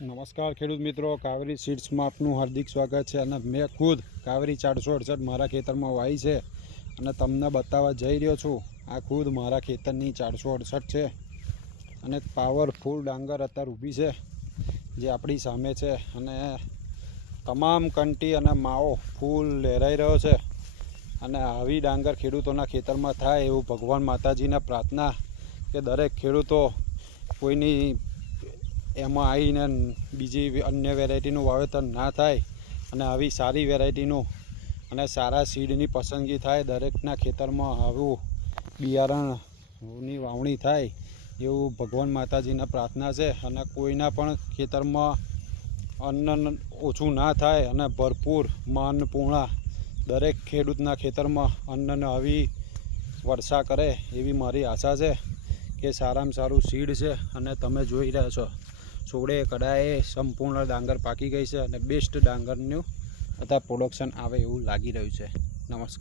નમસ્કાર ખેડૂત મિત્રો, કાવેરી સીડ્સમાં આપનું હાર્દિક સ્વાગત છે. અને મેં ખુદ કાવેરી 468 મારા ખેતરમાં વાવી છે અને તમને બતાવવા જઈ રહ્યો છું. આ ખુદ મારા ખેતરની 468 છે અને પાવરફુલ ડાંગર અત્યારે ઊભી છે જે આપણી સામે છે. અને તમામ કંટી અને માવો ફૂલ લહેરાઈ રહ્યો છે. અને આવી ડાંગર ખેડૂતોના ખેતરમાં થાય એવું ભગવાન માતાજીને પ્રાર્થના કે દરેક ખેડૂતો કોઈની એમાં આવીને બીજી અન્ય વેરાયટીનું વાવેતર ના થાય અને આવી સારી વેરાયટીનું અને સારા સીડની પસંદગી થાય. દરેકના ખેતરમાં આવું બિયારણની વાવણી થાય એવું ભગવાન માતાજીને પ્રાર્થના છે. અને કોઈના પણ ખેતરમાં અન્ન ઓછું ના થાય અને ભરપૂર અન્નપૂર્ણા દરેક ખેડૂતના ખેતરમાં અન્નને આવી વર્ષા કરે એવી મારી આશા છે કે સારામાં સારું સીડ છે. અને તમે જોઈ રહ્યા છો સોળે કડાએ સંપૂર્ણ ડાંગર પાકી ગઈ છે અને બેસ્ટ ડાંગરનું અત્યારે પ્રોડક્શન આવે એવું લાગી રહ્યું છે. નમસ્કાર.